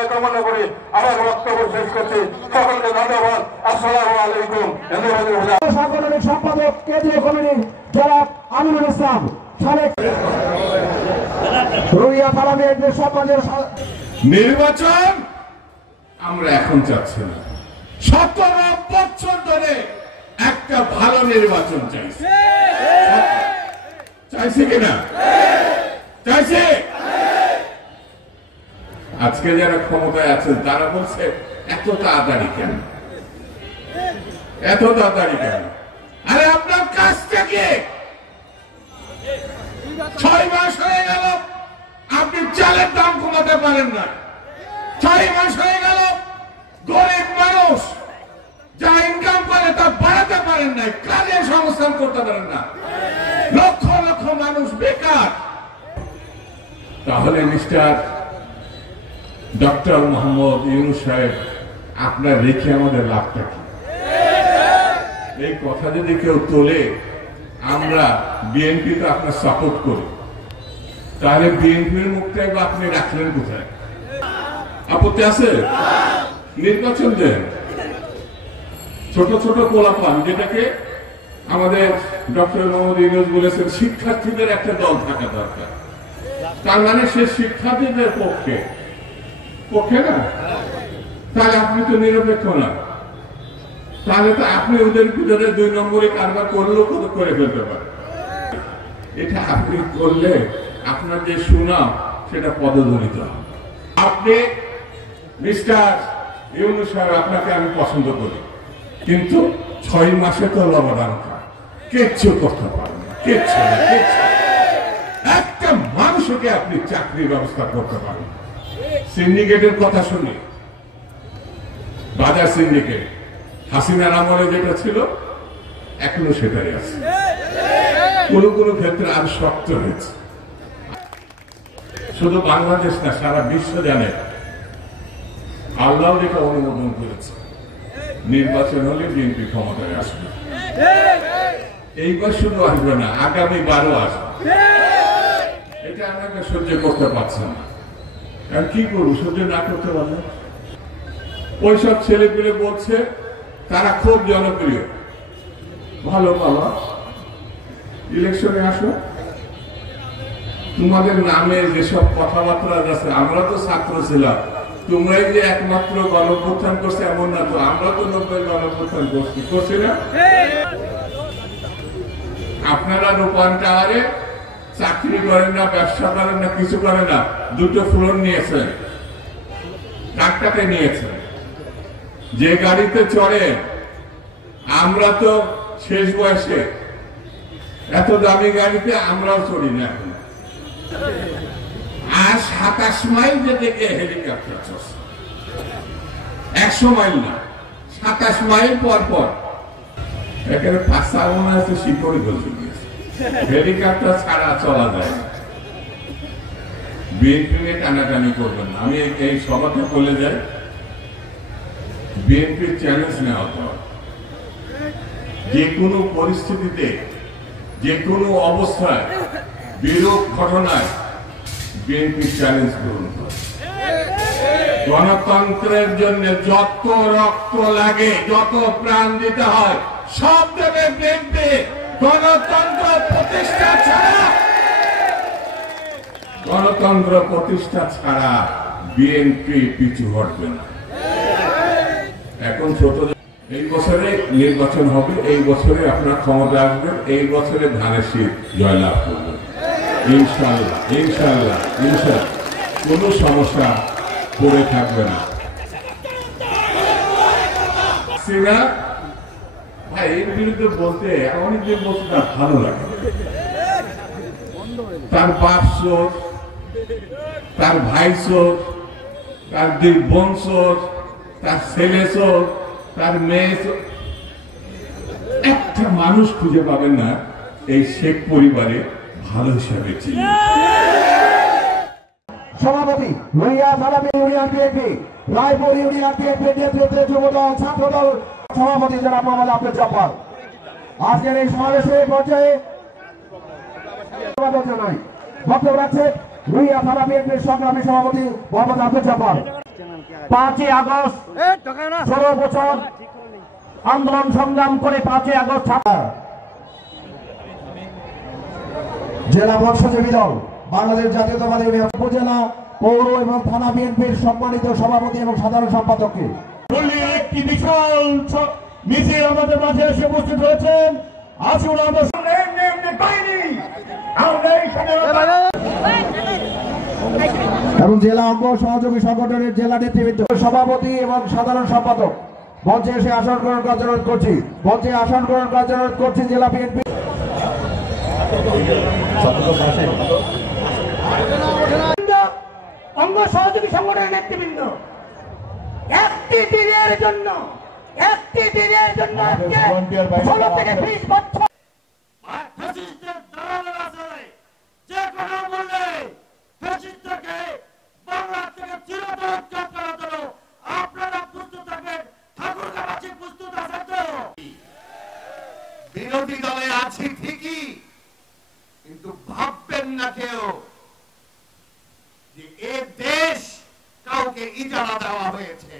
বিদায় কামনা করে আমার বক্তব্য শেষ করছি। সকলকে ধন্যবাদ। আসসালামু আলাইকুম। সাংগঠনিক সম্পাদক কেন্দ্রীয় কমিটি জনাব আমিনুল ইসলাম সালেক রুইয়া থানা বিএনপির সম্মানের নির্বাচন আমরা এখন চাচ্ছি না, 17 বছর ধরে একটা ভালো নির্বাচন চাইছি। চাইছি কিনা? চাইছি। আজকে যারা ক্ষমতায় আছেন তারা বলছে এত তাড়াতাড়ি কেন, এত তাড়াতাড়ি কেন? আরে আপনার কাজটা কি? 6 মাস হয়ে গেল আপনি চালের দাম কমাতে পারেন না। 6 মাস হয়ে গেল গরিব মানুষ যা ইনকাম করে তা বাড়াতে পারেন না, কাজে সংস্থান করতে পারেন না, লক্ষ লক্ষ মানুষ বেকার। তাহলে মিস্টার ডক্টর মোহাম্মদ ইউনূস সাহেব আপনার রেখে আমাদের লাভটা কি? এই কথা যদি কেউ তোলে, আমরা বিএনপি তো আপনার সাপোর্ট করি, তাহলে বিএনপির মুখটা আপনি রাখলেন কোথায়? আপত্তি আছে? নির্বাচন দেন। ছোট ছোট পোলাপান, যেটাকে আমাদের ডক্টর মোহাম্মদ ইউনূস বলেছেন শিক্ষার্থীদের একটা দল থাকা দরকার। তার মানে সে শিক্ষার্থীদের পক্ষে না, তাহলে আপনি তো নিরপেক্ষ না, তাহলে তো আপনি ওদের ভিতরে 2 নম্বরে কারবার করলেও করে ফেলতে পারেন। এটা আপনি করলে আপনার যে সুনাম সেটা পদদলিত হবে। আপনি মিস্টার ইউনূস সাহেব, আপনাকে আমি পছন্দ করি, কিন্তু 6 মাসে তো লবণান খায়, কিচ্ছু করতে পারেন না, কিচ্ছু। একটা মানুষকে আপনি চাকরির ব্যবস্থা করতে পারেন। সিন্ডিকেটের কথা শুনি, বাজার সিন্ডিকেট হাসিনার আমলে যেটা ছিল এখনো সেটাই আছে, কোন কোন ক্ষেত্রে আর শক্ত হয়েছে। শুধু বাংলাদেশ না, সারা বিশ্ব জানে আল্লাহ এটা অনুমোদন করেছে, নির্বাচন হলে বিএনপি ক্ষমতায় আসবে। এইবার শুধু আসবে না, আগামী 12 আসবে। এটা আমাকে সহ্য করতে পারছে না। আর কি করবো, সহ্য না করতে পারলে? ওইসব ছেলেপিলে বলছে তারা খুব জনপ্রিয়। ভালো বাবা, ইলেকশনে আসো, তোমাদের নামে যেসব কথাবার্তা আছে, আমরা তো ছাত্র ছিলাম, তোমরাই যে একমাত্র গণঅভ্যুত্থান করছে এমন না তো, আমরা তো 90 গণঅভ্যুত্থান করছি না। আপনারা রূপান টাওয়ারে চাকরি করেন না, ব্যবসা করেন না, কিছু করেন না, 2টো ফ্লোর নিয়েছেন। কারটাকে নিয়েছেন, যে গাড়িতে চড়ে আমরা তো শেষ বয়সে এত দামি গাড়িতে আমরাও চড়ি না এখন। আর 27 মাইল যেতে গিয়ে হেলিকপ্টার চলছে, 100 মাইল না, 27 মাইল পর পর এখানে 5 মনে আছে শিকড়ি গেছে, হেলিকপ্টার ছাড়া চলা যায় না। বিএনপি নিয়ে টানাটানি করবেন না। আমি এই সভাতে বলে যাই, বিএনপির চ্যালেঞ্জ নেওয়া হবে, যে কোনো পরিস্থিতিতে, যে কোনো অবস্থায়, বিরূপ ঘটনায় বিএনপি চ্যালেঞ্জ গ্রহণ করে। গণতন্ত্রের জন্য যত রক্ত লাগে, যত প্রাণ দিতে হয়, সব দেবে বিএনপি। গণতন্ত্র প্রতিষ্ঠা ছাড়া বিএনপি পিছু হটবে না। এখন ছোট, এই বছরে নির্বাচন হবে, এই বছরে আপনার ক্ষমতা আসবে, এই বছরে ধানের শীষ জয়লাভ করবে ইনশাআল্লাহ। ইনশাআল্লাহ ইনশাআল্লাহ কোনো সমস্যা পড়ে থাকবে না। সিনা ভাই এর বিরুদ্ধে বলতে অনেকদিন বলতে তার ভালো লাগে। তার বাপ চোর, তার ভাই চোর, তার 2 বোন চোর, তার ছেলে চোর, তার মেয়ে চোর, একটা মানুষ খুঁজে পাবেন না এই শেখ পরিবারে ভালো হিসাবে চিনি। সভাপতি রুইয়া থানা union BNP, Raipur union BNP নেতৃত্বে যুবদল ছাত্রদল সভাপতি জনাব মোহাম্মদ আব্দুল জব্বার। আজকের এই সমাবেশের পর্যায়ে বক্তব্য রাখছেন রুইয়া থানা বিএনপির সংগ্রামী সভাপতি মোহাম্মদ আব্দুল জব্বার। 5ই আগস্ট 16 বছর আন্দোলন সংগ্রাম করে 5ই আগস্ট জেলা মৎস্যজীবী দল বাংলাদেশ জাতীয়তাবাদী ইউনিয়ন উপজেলা পৌর এবং থানা বিএনপির সম্মানিত সভাপতি এবং সাধারণ সম্পাদককে একটি বিশাল মিছিল আমাদের মাঝে এসে উপস্থিত হয়েছেন। আসুন আমরা এবং জেলা অঙ্গ সহযোগী সংগঠনের জেলা নেতৃবৃন্দ সভাপতি এবং সাধারণ সম্পাদক মঞ্চে এসে আসন গ্রহণ করার অনুরোধ করছি। মঞ্চে আসন গ্রহণ করার অনুরোধ করছি জেলা বিএনপি অঙ্গ সহযোগী সংগঠনের নেতৃবৃন্দ একটি দিনের জন্য আজকে 16 থেকে 20 বছর যে কোনো মূল্যে ফ্যাসিস্টকে বাংলা থেকে চিরতরে উৎখাত করার জন্য আপনারা প্রস্তুত থাকবেন। ঠাকুরগাঁওবাসী প্রস্তুত আছেন তো? বিরোধী দলে আছি ঠিকই, কিন্তু ভাববেন না কেউ যে এ দেশ কাউকে ইজারা দেওয়া হয়েছে।